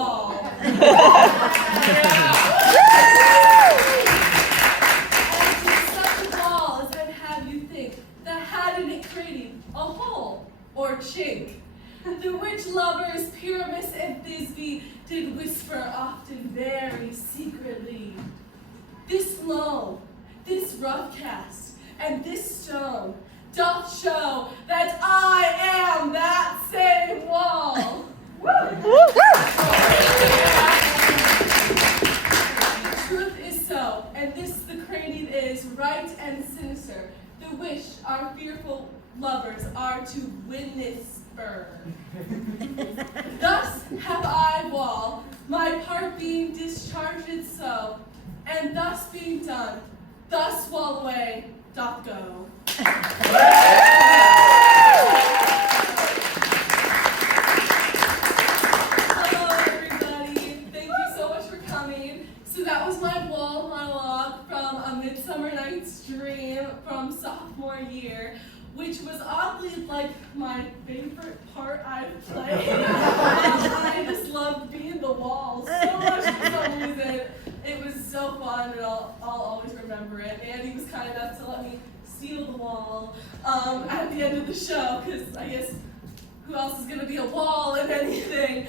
wall. Such a wall as I'd have you think that had in it created a hole or chink, through which lovers Pyramus and Thisbe did whisper often very secretly. This loam, this rough cast, and this stone doth show that I am that same wall. The truth is so, and this the craning is right and sinister, the which our fearful lovers are to witness-er. Thus have I, wall, my part being discharged so, and thus being done, thus wall away doth go. Hello, everybody. Thank you so much for coming. So that was my wall monologue from A Midsummer Night's Dream from sophomore year, which was oddly like my favorite part I've played. I just loved being the wall so much for some reason. It was so fun, and I'll always remember it. Andy was kind enough to let me steal the wall at the end of the show, because I guess who else is going to be a wall in anything?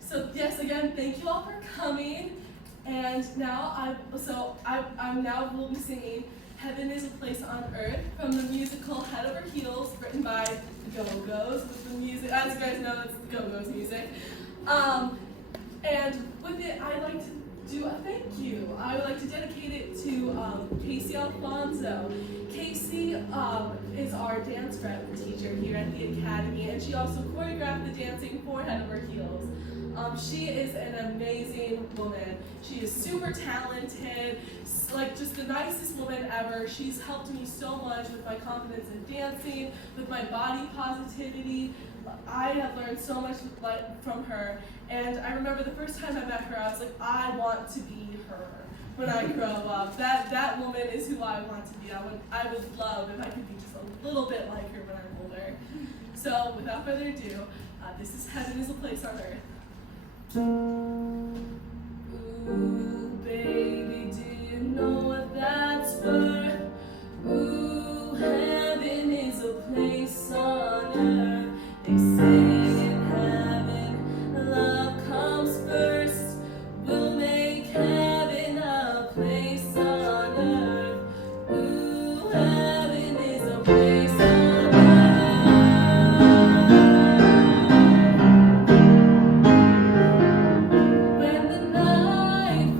So yes, again, thank you all for coming. And now I'm now will be singing "Heaven is a Place on Earth" from the musical Head Over Heels, written by the Go-Go's. With the music, as you guys know, it's the Go-Go's music. And with it, I'd like to do a thank you. I would like to dedicate it to Casey Alfonso. Casey is our dance rep teacher here at the Academy, and she also choreographed the dancing for Head Over Heels. She is an amazing woman. She is super talented, like just the nicest woman ever. She's helped me so much with my confidence in dancing, with my body positivity. I have learned so much from her, and I remember the first time I met her, I was like, I want to be her when I grow up. That woman is who I want to be. I would love if I could be just a little bit like her when I'm older. So without further ado, this is Heaven is a Place on Earth. Ooh, baby, do you know what that's worth? Ooh, heaven is a place on earth. They say in heaven, love comes first. We'll make heaven a place on earth. Ooh, heaven is a place on earth. When the night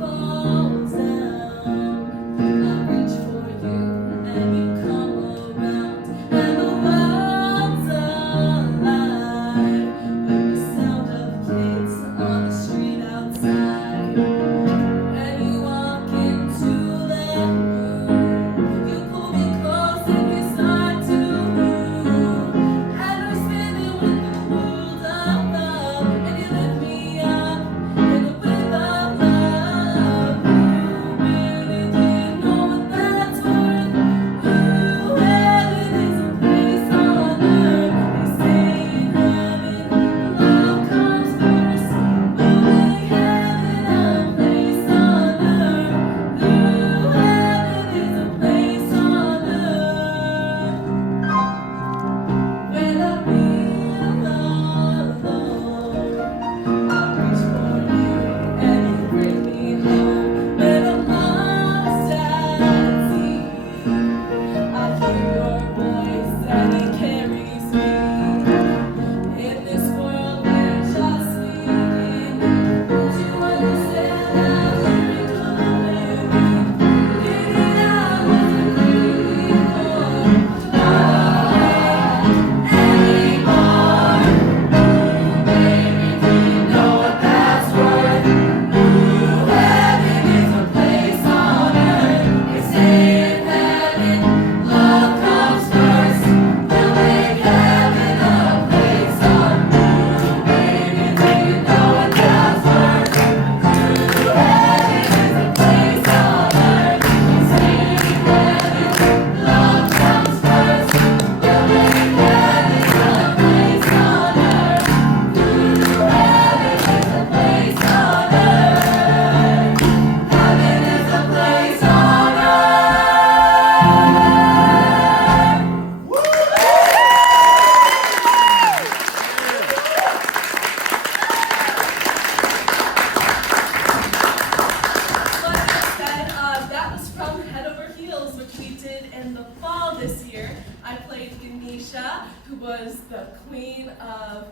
was the queen of,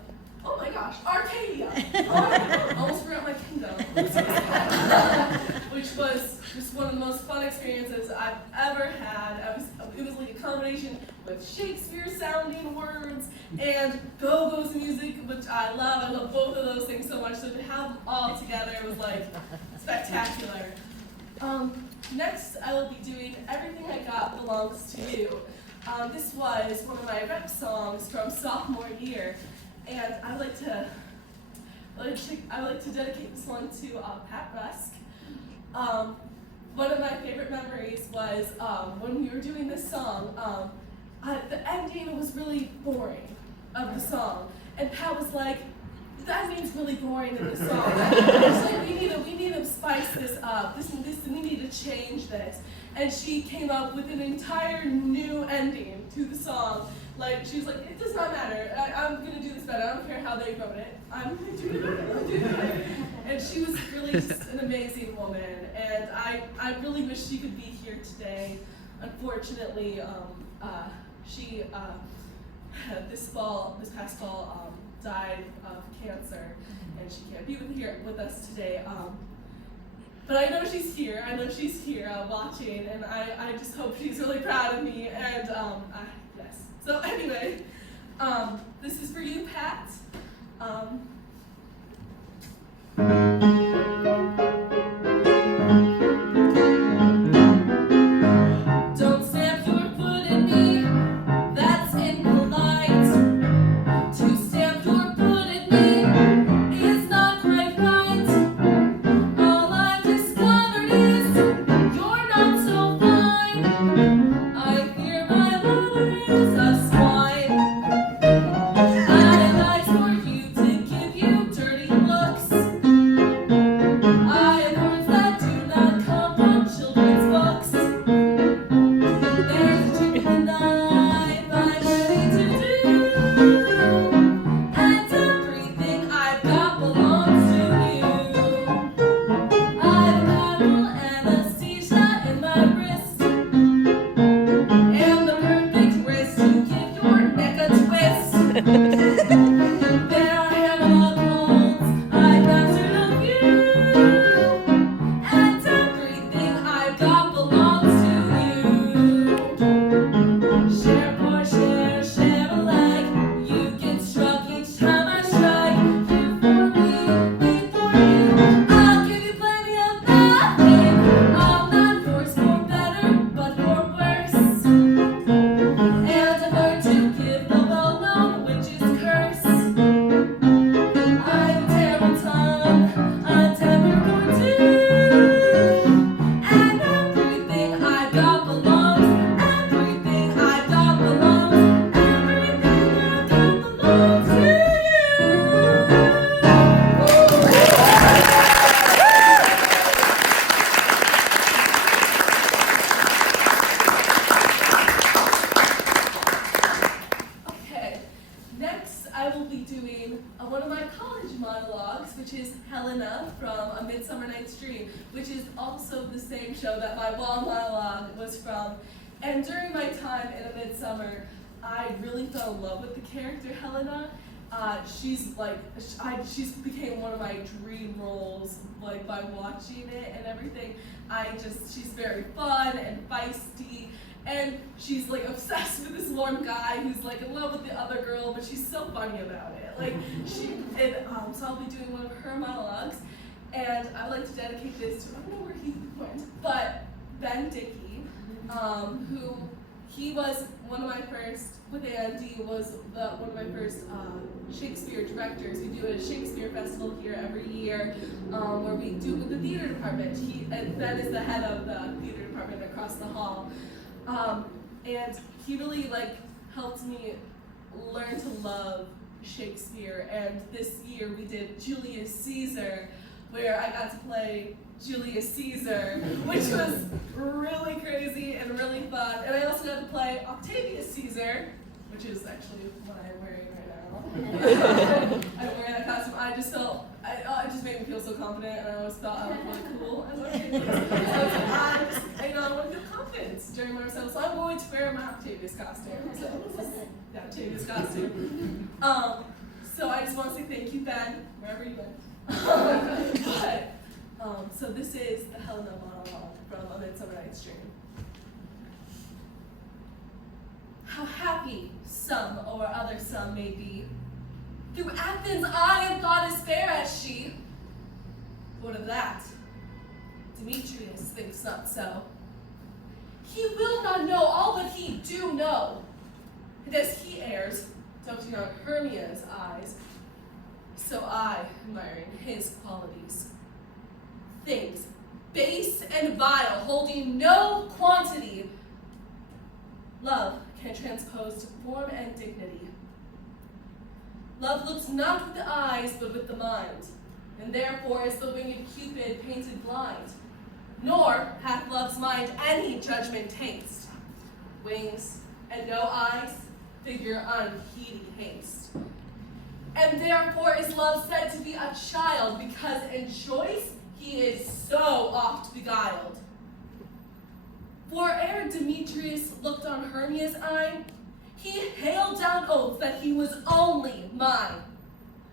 oh my gosh, Arcadia. Oh, almost forgot my Kendel. Which was just one of the most fun experiences I've ever had. It was like a combination with Shakespeare-sounding words and go-go's music, which I love. I love both of those things so much. So to have them all together was like spectacular. Next, I will be doing Everything I Got Belongs to You. This was one of my rep songs from sophomore year, and I would like to dedicate this one to Pat Rusk. One of my favorite memories was when we were doing this song. The ending was really boring of the song, and Pat was like, "The ending's really boring in the song." She's like, "We need to spice this up. We need to change this." And she came up with an entire new ending to the song. Like, she was like, "It does not matter. I'm gonna do this better. I don't care how they wrote it. I'm gonna do it better. I'll do it better." And she was really just an amazing woman. And I really wish she could be here today. Unfortunately, she this past fall died of cancer, and she can't be here with us today. But I know she's here. I know she's here watching, and I just hope she's really proud of me. And yes. So anyway, this is for you, Pat. Don't stamp your foot in me, that's impolite. To stamp your foot in me is not quite right. All I've discovered is you're not so fine. I fear my lover is a swine. I lied for you to give you dirty looks. I am words that do not come from children's books. There's a trick in the knife I'm ready to do, and everything I've got belongs to you. I've got a little anesthesia in my wrist, and the perfect wrist to give your neck a twist. There are analog holds I've mastered of you, and everything I've got belongs to you. Share for share, share alike. You get struck each time I strike. You for me for you. I'll give you plenty of nothing. I'm not forced for better, but for worse. And I've learned to give the well-known witch's curse. I'm terrible tongue, a temper for two. And everything I've got belongs, everything I've got belongs, everything I've got belongs to you. Okay, next I will be doing one of my college monologues, which is Helena from A Midsummer Night's Dream, which is also the same show that my wall monologue was from. And during my time in A Midsummer, I really fell in love with the character Helena. She's became one of my dream roles, like by watching it and everything. She's very fun and feisty, and she's like obsessed with this one guy who's like in love with the other girl, but she's so funny about it. So I'll be doing one of her monologues, and I would like to dedicate this to, I don't know where he went, but Ben Dickey, who he was one of my first, with Andy, was one of my first Shakespeare directors. We do a Shakespeare festival here every year, where we do it with the theater department. And Ben is the head of the theater department across the hall. And he really helped me learn to love Shakespeare. And this year we did Julius Caesar, where I got to play Julius Caesar, which was really crazy and really fun. And I also got to play Octavius Caesar, which is actually what I'm wearing right now. I'm wearing that costume. I just felt it just made me feel so confident, and I always felt I was really cool as a kid. So I was like, I want to feel confidence during my recital, so I'm going to wear my Octavius costume. So this is the Octavius costume. So I just want to say thank you, Ben, wherever you went. So this is the Helena monologue from A Midsummer Night's Dream. How happy some or other some may be. Through Athens I am thought as fair as she. What of that? Demetrius thinks not so. He will not know all that he do know. And as he errs, doting on Hermia's eyes, so I, admiring his qualities. Things base and vile, holding no quantity, love can transpose to form and dignity. Love looks not with the eyes, but with the mind, and therefore is the winged Cupid painted blind. Nor hath love's mind any judgment taste. Wings and no eyes, figure unheedy haste. And therefore is love said to be a child, because in choice he is so oft beguiled. For ere Demetrius looked on Hermia's eye, he hailed down oaths that he was only mine.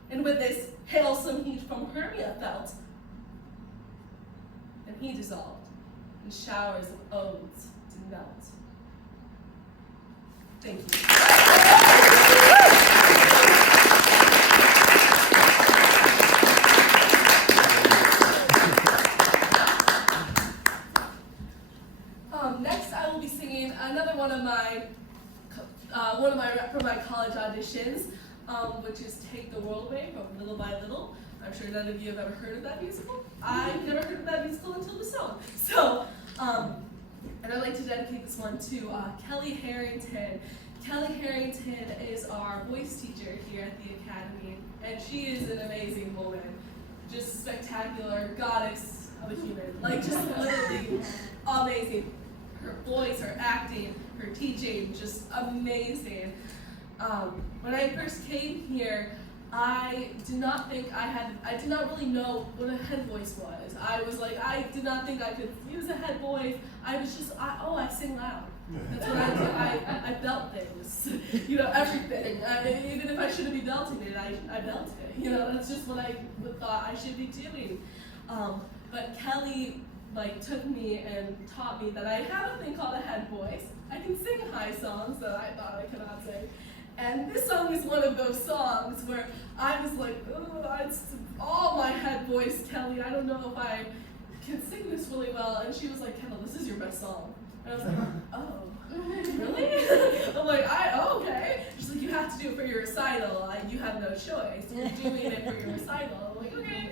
And with this hailsome heat from Hermia felt, and he dissolved in showers of oaths to melt. Thank you. Next, I will be singing another one of my from my college auditions, which is "Take the World Away" from Little by Little. I'm sure none of you have ever heard of that musical. I've never heard of that musical until this song. So, and I'd like to dedicate this one to Kelly Harrington. Kelly Harrington is our voice teacher here at the Academy, and she is an amazing woman, just spectacular goddess of a human, like just literally amazing. Her voice, her acting, her teaching, just amazing. When I first came here, I did not really know what a head voice was. I did not think I could use a head voice. I was just, I sing loud. That's what I do. I belt things, everything. Even if I shouldn't be belting it, I belt it. That's just what I thought I should be doing. But Kelly took me and taught me that I have a thing called a head voice. I can sing high songs that I thought I could not sing. And this song is one of those songs where I was like, oh, it's all my head voice, Kelly. I don't know if I can sing this really well. And she was like, Kendel, this is your best song. And I was like, oh, really? I'm like, okay. She's like, you have to do it for your recital. You have no choice. You're doing it for your recital. I'm like, okay.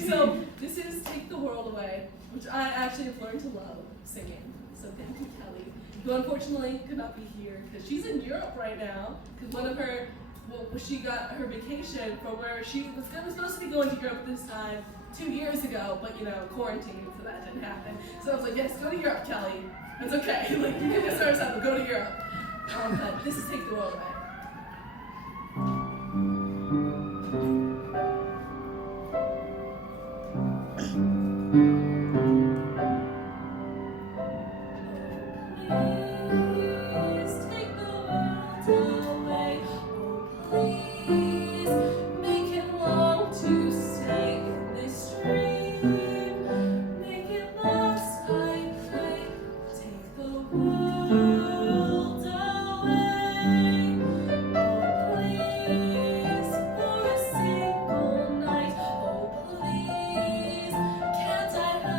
So this is Take the World Away, which I actually have learned to love singing. So thank you, Kelly, who unfortunately could not be here because she's in Europe right now. Because she got her vacation from where she was supposed to be going to Europe this time 2 years ago, but quarantine, so that didn't happen. So I was like, yes, go to Europe, Kelly. It's okay. You can get started out, but go to Europe. But this is Take the World Away. Can't I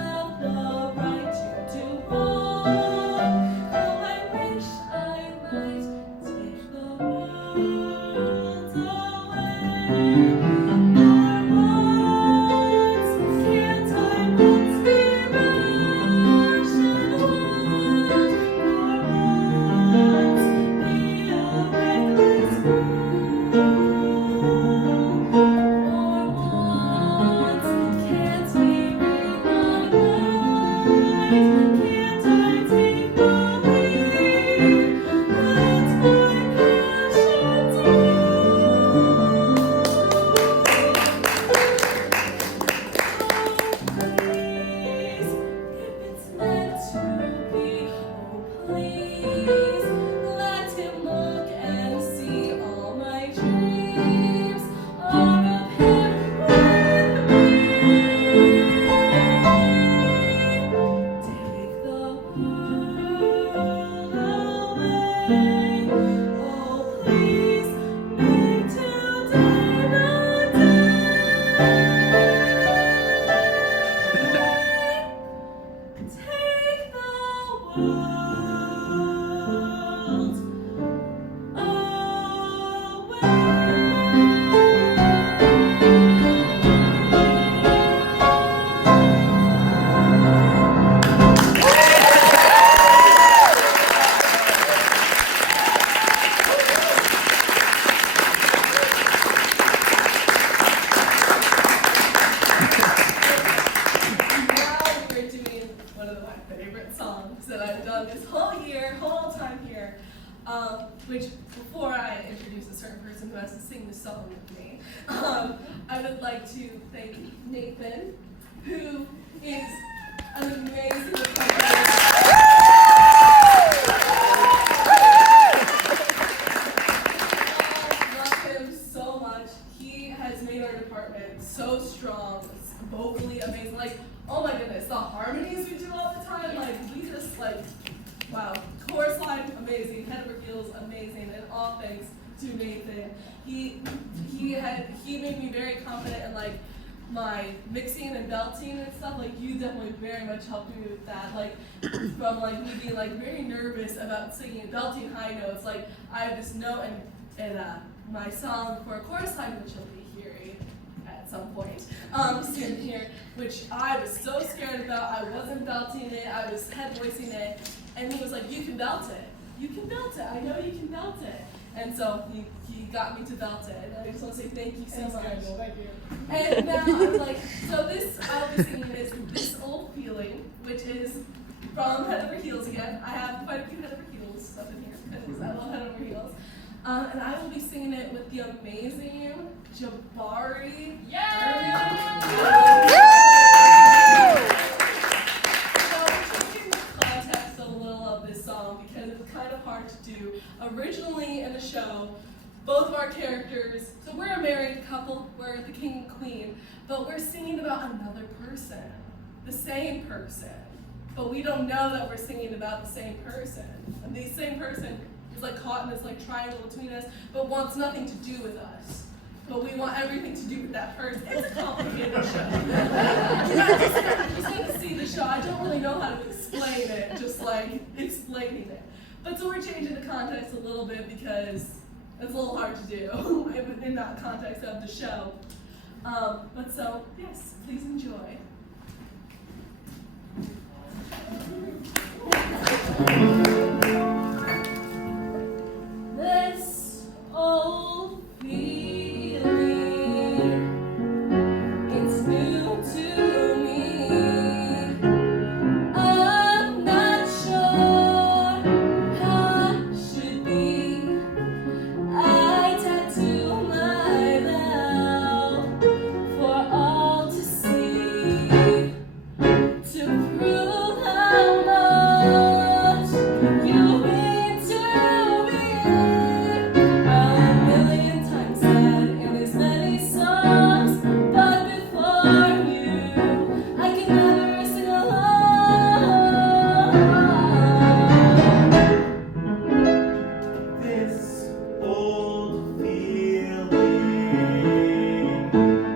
which before I introduce a certain person who has to sing this song with me, I would like to thank Nathan, who is an amazing accompanist. I love him so much. He has made our department so strong, vocally amazing. Like, oh my goodness, the harmonies we do all the time, like, we just, like, wow. Chorus line, amazing. Head over heels, amazing. And all thanks to Nathan. He made me very confident in, like, my mixing and belting and stuff. Like, you definitely very much helped me with that. Like, from, like, me being, like, very nervous about singing and belting high notes. Like, I have this note in my song for a chorus line, which you'll be hearing at some point, sitting here, which I was so scared about. I wasn't belting it. I was head voicing it. And he was like, you can belt it. You can belt it. I know you can belt it. And so he got me to belt it. And I just want to say thank you so much. Thank you. And now I'm like, so this I'll be singing is This Old Feeling, which is from Head Over Heels again. I have quite a few Head Over Heels stuff in here because I love Head Over Heels. And I will be singing it with the amazing Jabari. Because it's kind of hard to do. Originally in the show, both of our characters, so we're a married couple, we're the king and queen, but we're singing about another person, the same person, but we don't know that we're singing about the same person. And the same person is like caught in this like triangle between us, but wants nothing to do with us. But we want everything to do with that person. It's a complicated show. Just going to see the show. I don't really know how to explain it, just like explaining it. But so we're changing the context a little bit because it's a little hard to do in that context of the show. But so, yes, please enjoy. This old feeling, it's new to me. I'm not sure how I should be. I tattoo my vow for all to see, to prove how much you mean to me. A million times said in as many songs, but before you, I can never sing along. This old feeling,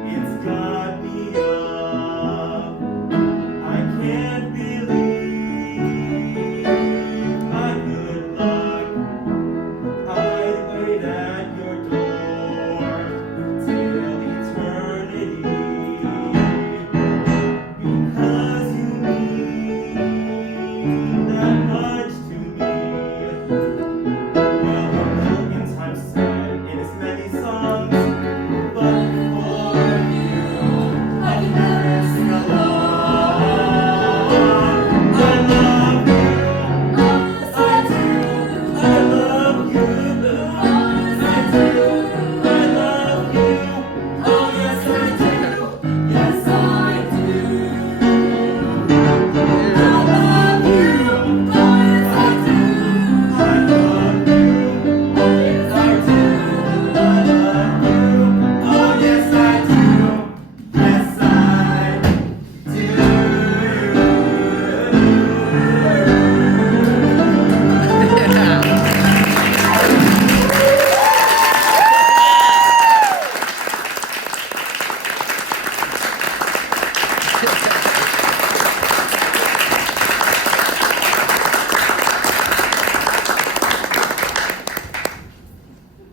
it's got me up. I can't believe my good luck. I wait at your door till eternity, because you mean that much to me. Well, a million times said in as many songs, but before you, I can never sing along. I love you, I do, I love you, I do, I love you, oh yes I do, yes I do. I love you, oh yes I do, I love you, oh yes I do, I love you, oh yes I do, yes I do.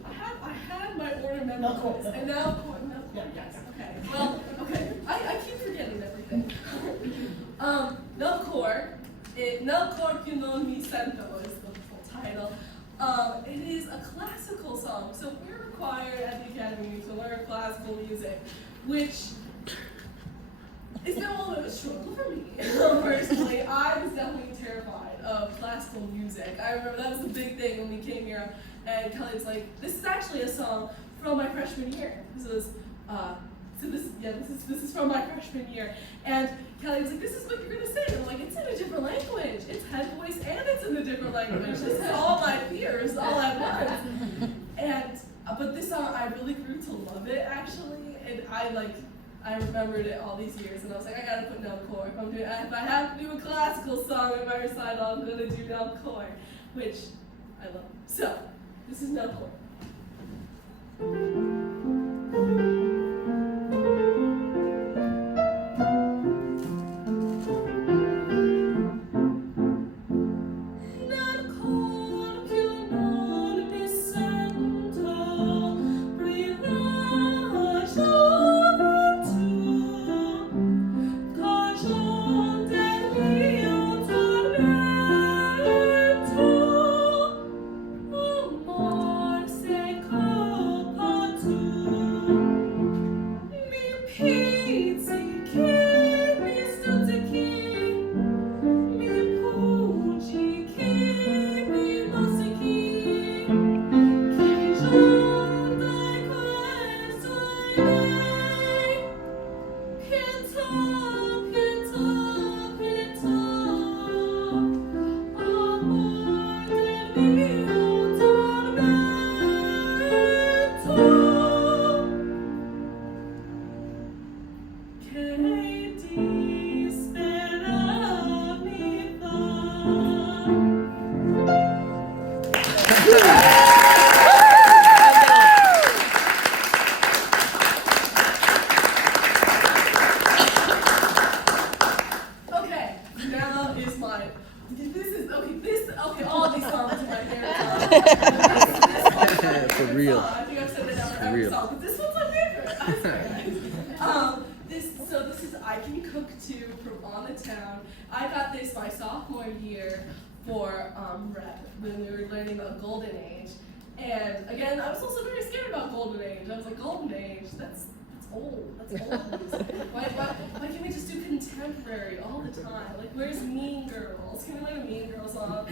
I had my order memorized, and now okay. Well, okay. I keep forgetting everything. Nel cor più non mi sento is the full title. It is a classical song, so we're required at the Academy to learn classical music, which it's been a little bit of a struggle for me. Personally, I was definitely terrified of classical music. I remember that was the big thing when we came here, and Kelly was like, "This is actually a song from my freshman year." This is from my freshman year, and Kelly was like, "This is what you're gonna sing." And I'm like, "It's in a different language. It's head voice and it's in a different language. This is all my peers all at once." And but this song, I really grew to love it actually, and I remembered it all these years, and I was like, I gotta put no chord. If I have to do a classical song in my recital, I'm gonna do no chord, which I love. So this is no chord. All these songs in my hair. For real. I think I've said it now for every song, but this one's my favorite. I swear. This is I Can Cook Too from On the Town. I got this my sophomore year for rep when we were learning about Golden Age. And again, I was also very scared about Golden Age. I was like, Golden Age, that's old. That's old music. Why can't we just do contemporary all the time? Like, where's Mean Girls? Can we learn a Mean Girls song?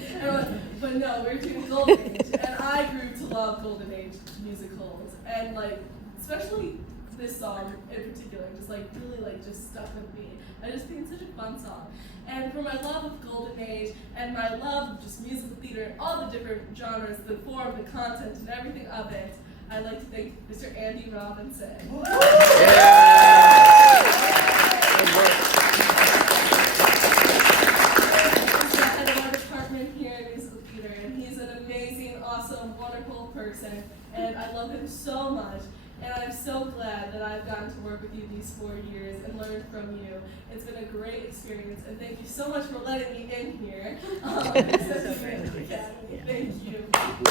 But no, we're doing Golden Age. And I grew to love Golden Age musicals. And like, especially this song in particular, just like really like just stuck with me. I just think it's such a fun song. And for my love of Golden Age and my love of just musical theater and all the different genres, the form, the content, and everything of it, I'd like to thank Mr. Andy Robinson. He's the head of our department here in musical theater, and he's an amazing, awesome, wonderful person, and I love him so much. And I'm so glad that I've gotten to work with you these 4 years and learn from you. It's been a great experience, and thank you so much for letting me in here. Thank you. Thank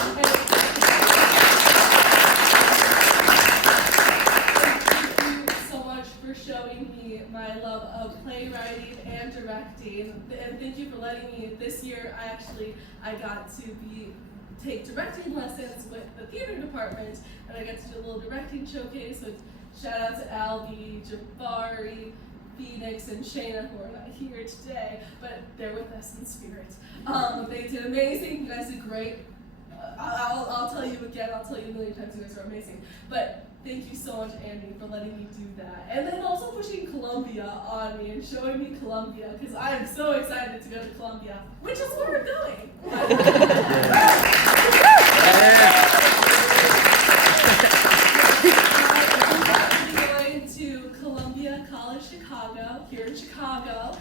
you so much for showing me my love of playwriting and directing. And thank you for letting me, this year I got to take directing lessons with the theater department, and I got to do a little directing showcase with shout out to Albie, Jabari, Phoenix, and Shayna, who are not here today, but they're with us in spirit. They did amazing. You guys did great. I'll tell you again. I'll tell you a million times. You guys are amazing. But thank you so much, Andy, for letting me do that, and then also pushing Columbia on me and showing me Columbia, because I am so excited to go to Columbia, which is where we're going. I'm going to Columbia College Chicago, here in Chicago,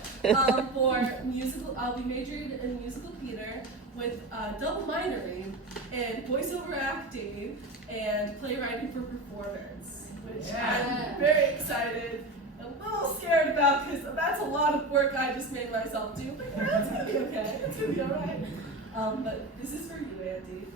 for musical. I'll be majoring in musical theater with double minoring in voiceover acting and playwriting for performance, which I'm very excited and a little scared about, because that's a lot of work I just made myself do, but it's gonna be okay. It's gonna be all right. But this is for you, Andy.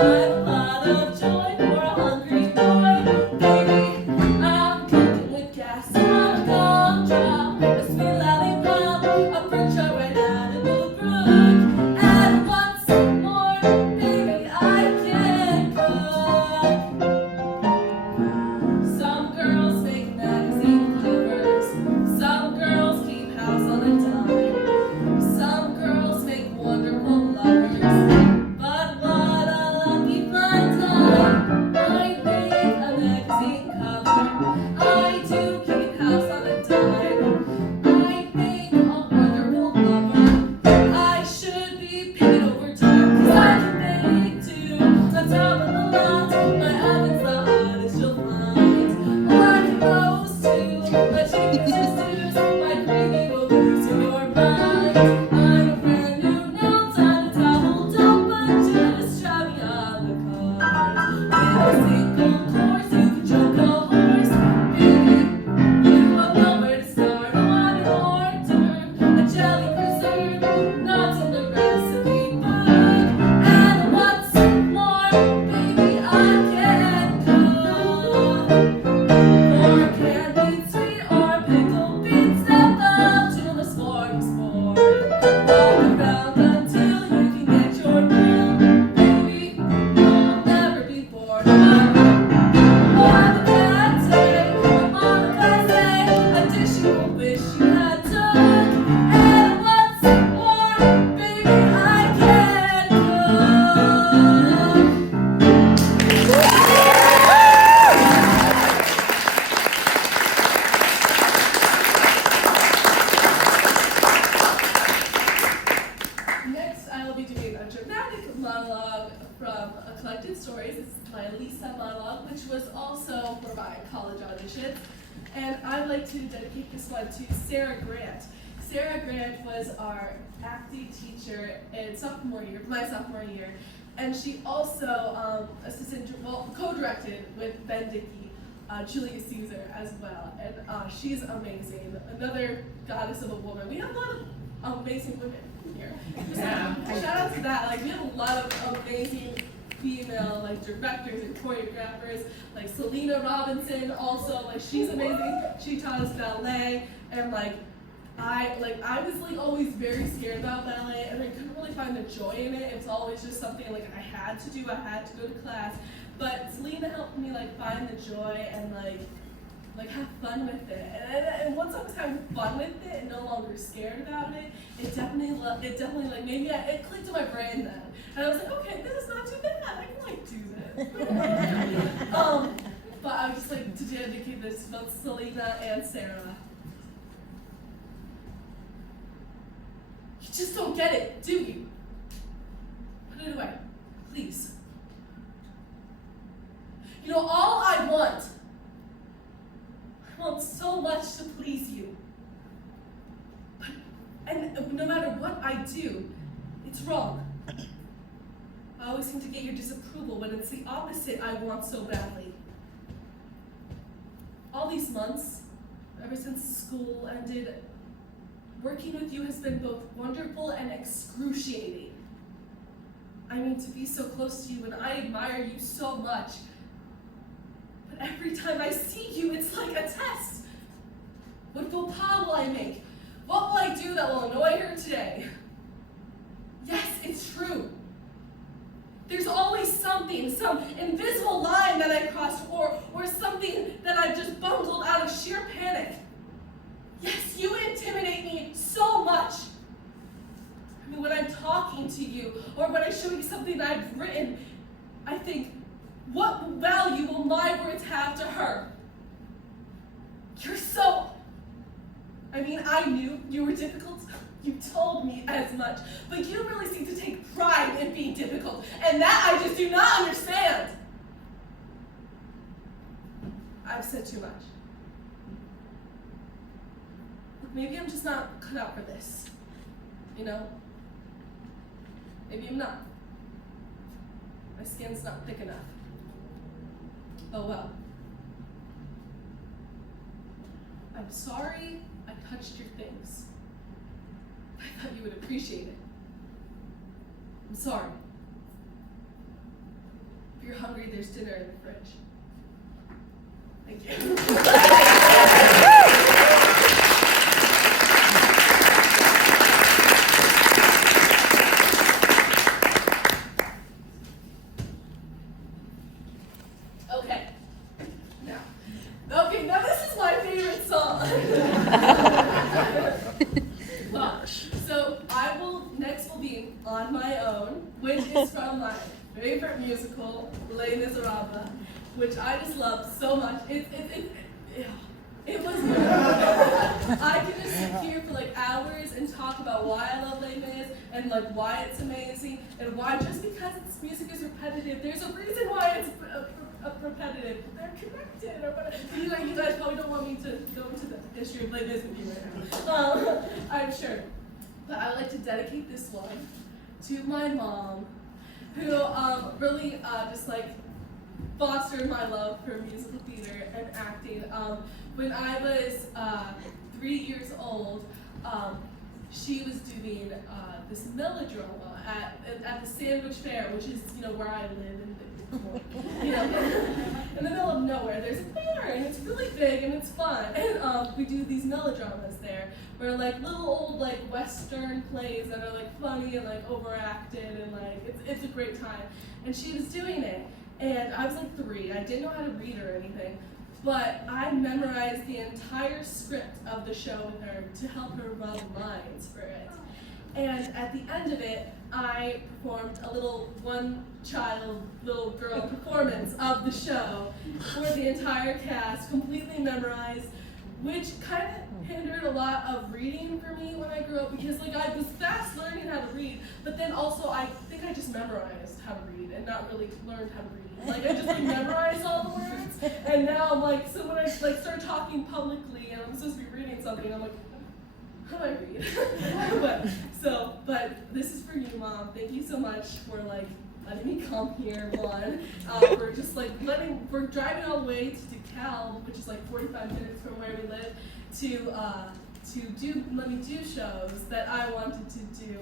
I'm a lot of joy for a hungry be doing a dramatic monologue from A Collected Stories. It's my Lisa monologue, which was also for my college audition. And I'd like to dedicate this one to Sarah Grant. Sarah Grant was our acting teacher in my sophomore year. And she also co-directed with Ben Dickey, Julius Caesar as well. And she's amazing. Another goddess of a woman. We have a lot of amazing women here. Yeah. Shout out to that. Like, we have a lot of amazing female directors and choreographers, like Selena Robinson also, she's amazing. She taught us ballet, and I was always very scared about ballet, and I couldn't really find the joy in it. It's always just something I had to do. I had to go to class, but Selena helped me find the joy and have fun with it. And once I was having fun with it and no longer scared about it, it definitely maybe it clicked in my brain then. And I was like, okay, this is not too bad. I can do this. But I would just like to dedicate this to both Selena and Sarah. You just don't get it, do you? Put it away, please. All I want so much to please you. And no matter what I do, it's wrong. I always seem to get your disapproval when it's the opposite I want so badly. All these months, ever since school ended, working with you has been both wonderful and excruciating. I mean, to be so close to you, and I admire you so much. But every time I see you, it's like a test. What faux pas will I make? What will I do that will annoy her today? Yes, it's true. There's always something, some invisible line that I crossed, or something that I've just bungled out of sheer panic. Yes, you intimidate me so much. I mean, when I'm talking to you, or when I show you something that I've written, I think, what value will my words have to her? I knew you were difficult. You told me as much, but you really seem to take pride in being difficult, and that I just do not understand. I've said too much. Look, maybe I'm just not cut out for this. Maybe I'm not. My skin's not thick enough. Oh well. I'm sorry I touched your things. I thought you would appreciate it. I'm sorry. If you're hungry, there's dinner in the fridge. Thank you. Now this is my favorite song. Well, so next will be On My Own, which is from my favorite musical, Les Miserables, which I just love so much. It was I could just sit here for hours and talk about why I love Les Mis and why it's amazing and why just because its music is repetitive, there's a reason why it's repetitive. They're connected or whatever. You guys probably don't want me to go into the history of Les Mis with you right now. I'm sure. But I would like to dedicate this one to my mom, who really just fostered my love for musical theater and acting. When I was 3 years old, she was doing this melodrama at the Sandwich Fair, which is where I live in the middle of nowhere. There's a fair and it's really big and it's fun. And we do these melodramas there, where little old Western plays that are funny and overacted and it's a great time. And she was doing it, and I was 3. I didn't know how to read or anything. But I memorized the entire script of the show with her to help her run lines for it. And at the end of it, I performed a little little girl performance of the show for the entire cast, completely memorized. which kind of hindered a lot of reading for me when I grew up because like I was fast learning how to read, but then also I think I just memorized how to read and not really learned how to read. Like I just like memorized all the words, and now I'm like, so when I like start talking publicly and I'm supposed to be reading something, I'm like, how do I read? but this is for you, Mom. Thank you so much for like letting me come here. For just like for driving all the way to DeKalb, which is like 45 minutes from where we live, to let me do shows that I wanted to do.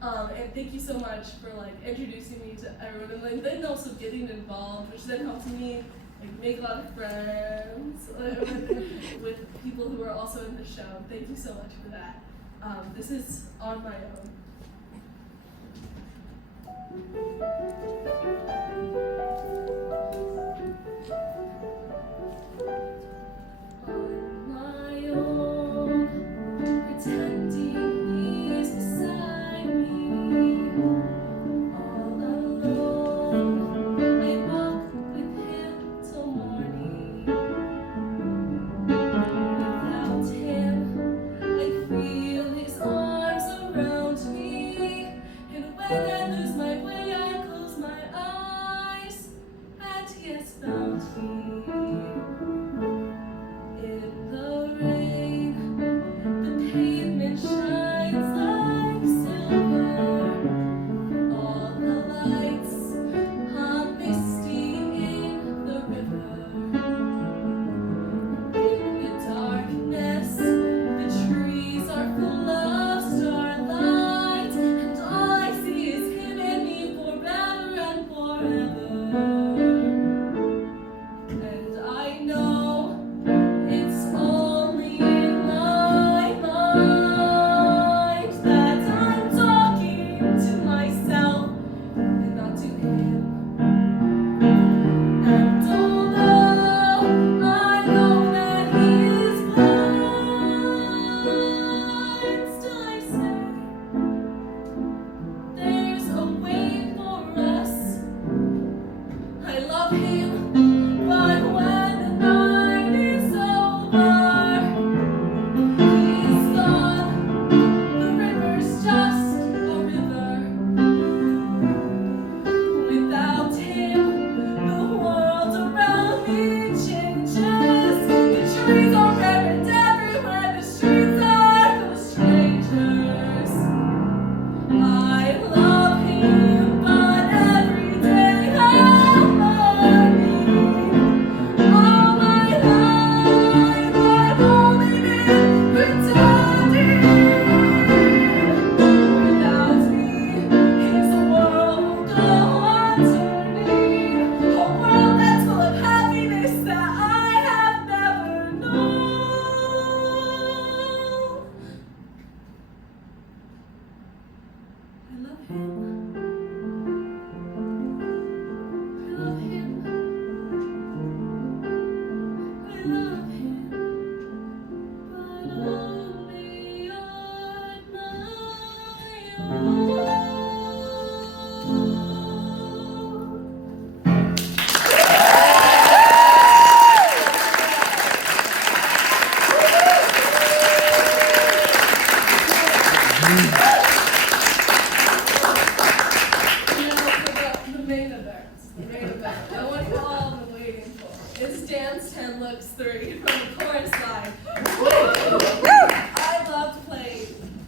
And thank you so much for like introducing me to everyone, and like, then also getting involved, which then helps me like make a lot of friends with people who are also in the show. Thank you so much for that. This is On My Own. On my own, pretending he's beside me. All alone, I walk with him till morning. Without him, I feel his arms around me. And when I lose my way, I close my eyes, and he has found me. In the rain, the pavement shines like silver. All the lights hung misty in the river. In the darkness, the trees are full of starlight, and all I see is him and me forever and forever. And I know it's only in my mind that I'm talking to myself and not to him. And although I know that he is blind, still I say there's a way for us. I love him, but when the night is over, he's gone. The river's just a river. Without him, the world around me changes. The trees are buried everywhere, the streets are full of strangers. I love him, but every day I'm learning. All my life I've only been pretending. Without me, his world will go on turning. A world that's full of happiness that I have never known. I love him. I love him. I love him, but only on my own. Now for the main event. The one you all have been waiting for. It's Dance 10 Looks 3 from the chorus line. I love to play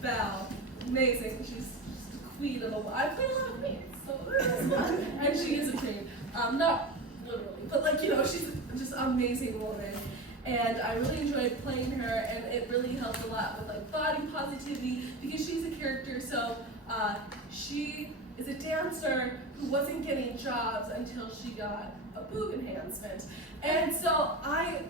Belle. Amazing. She's just the queen of the world. I play a lot of queens, so it's fun. And she is a queen. Not literally, but like, she's just an amazing woman. And I really enjoyed playing her, and it really helped a lot with like body positivity because she's a character. So she is a dancer who wasn't getting jobs until she got a boob enhancement. And so I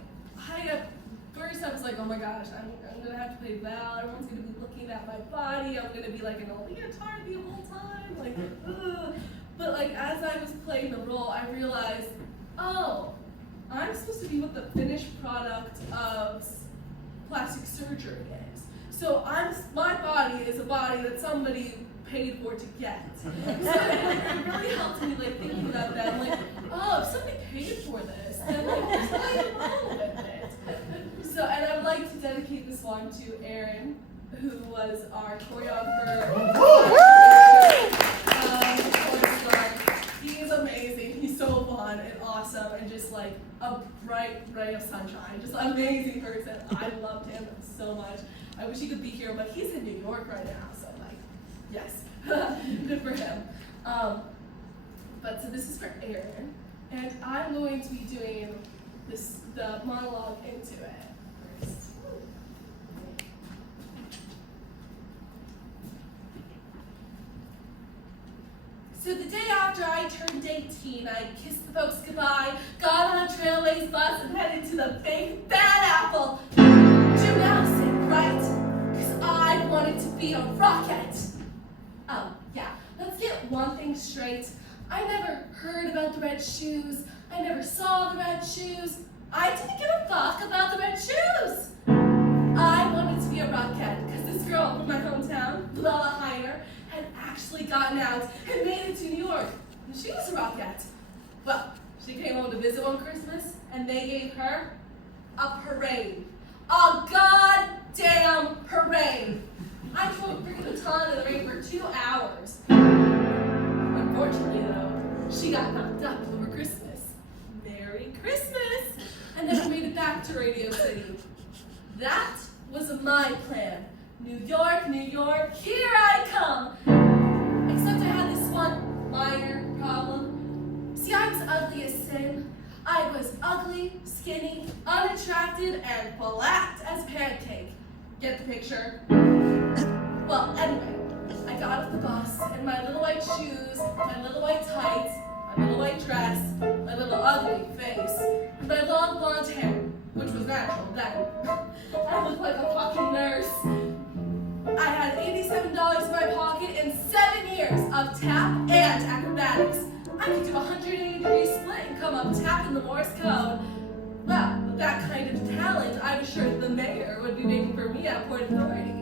at first I was like, oh my gosh, I'm gonna have to play Val. Everyone's gonna be looking at my body. I'm gonna be like in a leotard the whole time, like, ugh. But like as I was playing the role, I realized, oh, I'm supposed to be what the finished product of plastic surgery is. So my body is a body that somebody paid for to get. So it really helped me like thinking about that. I'm like, oh, if somebody paid for this, then like there's nothing wrong with it. So, and I'd like to dedicate this one to Aaron, who was our choreographer. He is amazing. He's so fun and awesome and just like a bright ray of sunshine. Just an amazing person. I loved him so much. I wish he could be here, but he's in New York right now, so like, yes, good for him. But so this is for Aaron, and I'm going to be doing the monologue into it first. So the day after I turned 18, I kissed the folks goodbye, got on a Trailways bus, and headed to the Big Bad Apple. Gymnastic, right? Because I wanted to be a rocket. Oh, yeah, let's get one thing straight. I never heard about the red shoes. I never saw the red shoes. I didn't give a fuck about the red shoes. I wanted to be a rocket because this girl from my hometown, Lala Heiner, had actually gotten out and made it to New York. And she was a rocket. Well, she came home to visit one Christmas, and they gave her a parade. A goddamn parade. I drove freaking a ton in the rain for 2 hours. Unfortunately, though, she got knocked up over Christmas. Merry Christmas! And never made it back to Radio City. That was my plan. New York, New York, here I come. Except I had this one minor problem. See, I was ugly as sin. I was ugly, skinny, unattractive, and flat as pancake. Get the picture? Well, anyway, I got off the bus, and my little white shoes, my little white tights, my little white dress, my little ugly face, and my long blonde hair, which was natural then. I looked like a fucking nurse. I had $87 in my pocket and 7 years of tap and acrobatics. I could do a 180-degree split and come up tapping the Morse code. Well, with that kind of talent, I was sure the mayor would be waiting for me at Port Authority.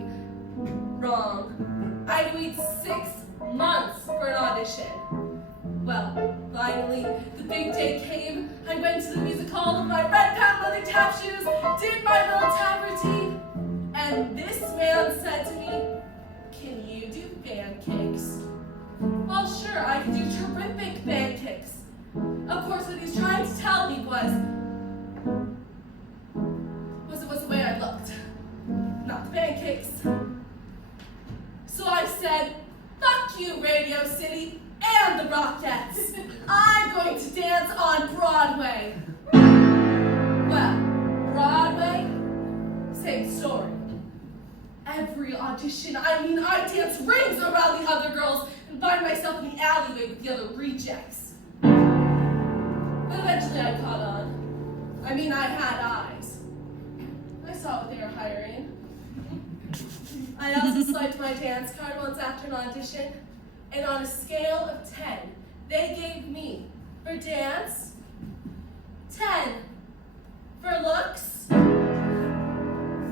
Wrong. I had to wait 6 months for an audition. Well, finally, the big day came. I went to the music hall with my red patent leather tap shoes, did my little tap routine, and this man said to me, "Can you do pancakes?" Well, sure, I could do terrific pancakes. Of course, what he was trying to tell me was it was the way I looked, not the pancakes. So I said, "Fuck you, Radio City and the Rockettes. I'm going to dance on Broadway." Well, Broadway, same story. Every audition, I dance rings around the other girls and find myself in the alleyway with the other rejects. But eventually I caught on. I had eyes. I saw what they were hiring. I also swiped my dance card once after an audition, and on a scale of 10, they gave me, for dance, 10. For looks,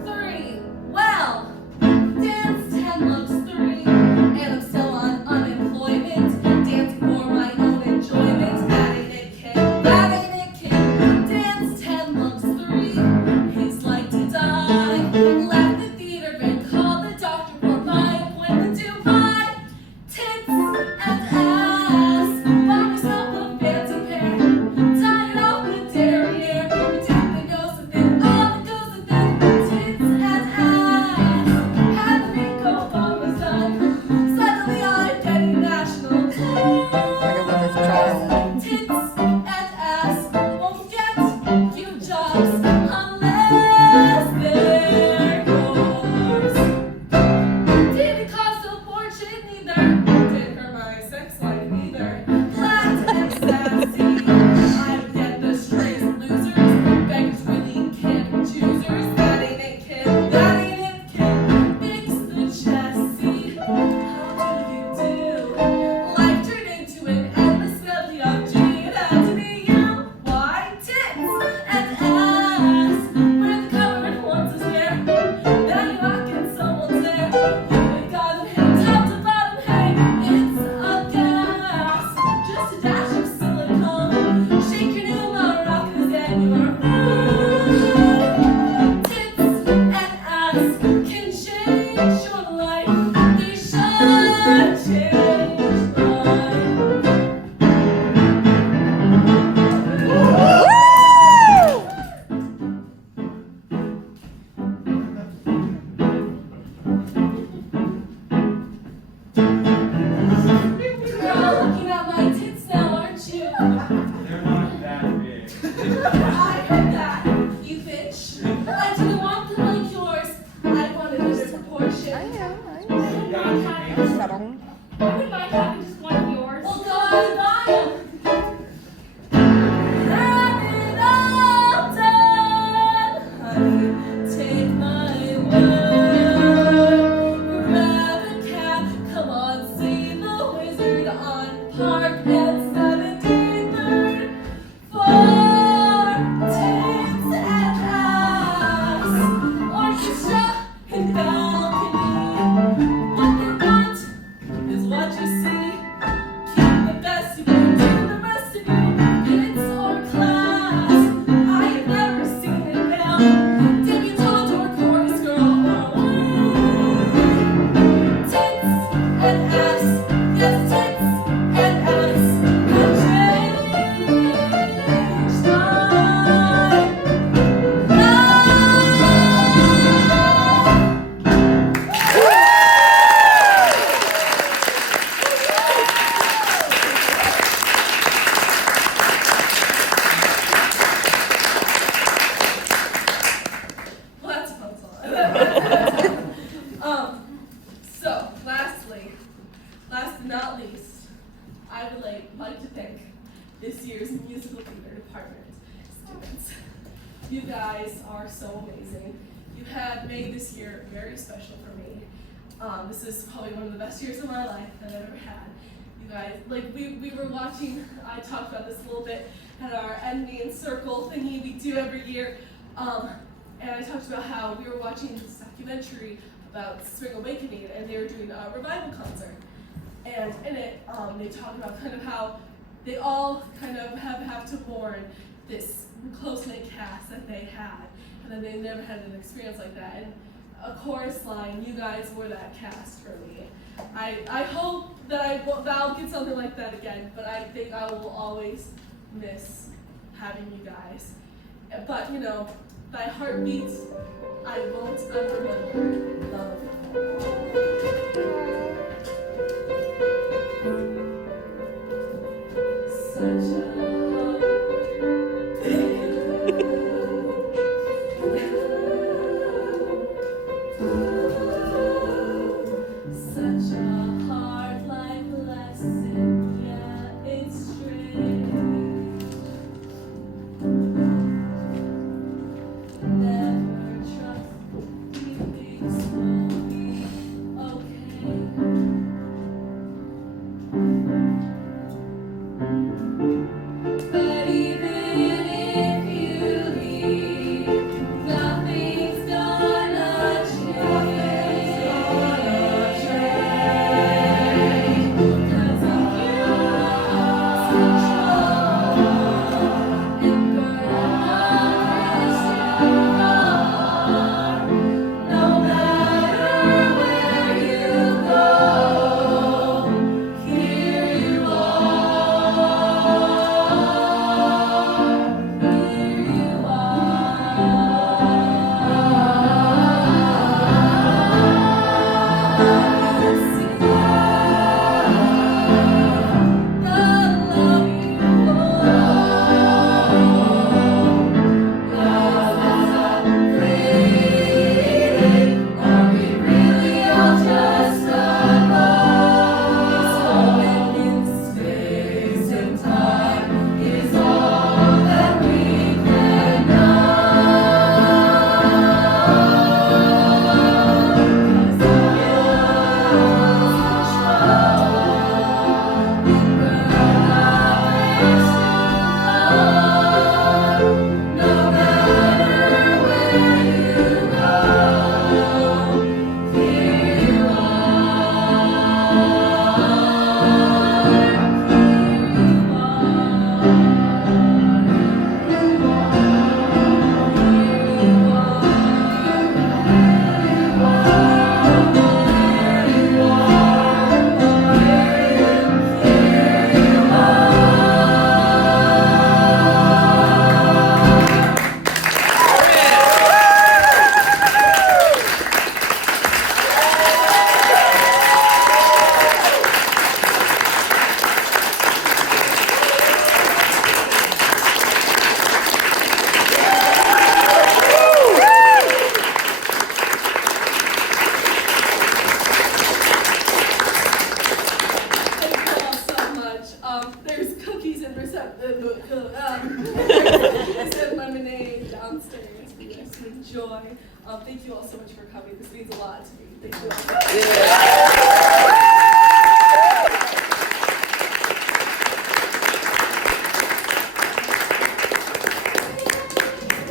3. Well, dance 10, looks 3, and I'm still on unemployment, dancing for my own enjoyment. That ain't it, kid. That ain't it, kid. Dance 10, looks 3. He's like to die. Left the theater and called the doctor for my appointment to buy tits and ass. Buy myself a fancy pair. Tie it off with a derriere. Take the ghost of it, all that goes with it. Tits and ass. Park and 73rd floor. Tits and ass, orchestra and balcony. What they want is what you see. Keep the best of you, do the rest of you. It's or class. I have never seen it now. Debutante or chorus girl or tits and ass. Yes, tits and ass have changed my life. Well, that's a fun song. So, last but not least, I would like to thank this year's musical theater department students. You guys are so amazing. You have made this year very special for me. This is probably one of the best years of my life that I've ever had. You guys, we were watching, I talked about this a little bit at our Envy and Circle thingy we do every year. And I talked about how we were watching this documentary about Spring Awakening, and they were doing a revival concert. And in it, they talked about kind of how they all kind of have to mourn this close-knit cast that they had, and then they never had an experience like that. And a chorus line, you guys were that cast for me. I hope that I'll get something like that again, but I think I will always miss having you guys. But you know, by heartbeats, I won't unremember love. Such a such a hard life lesson, yeah, it's strange. Never trust things will be okay. But even if you leave, nothing's gonna change. 'Cause if you lose control and burn out no matter where you go, here you there's cookies and lemonade downstairs for you guys to enjoy. Thank you all so much for coming. This means a lot to me. Thank you all.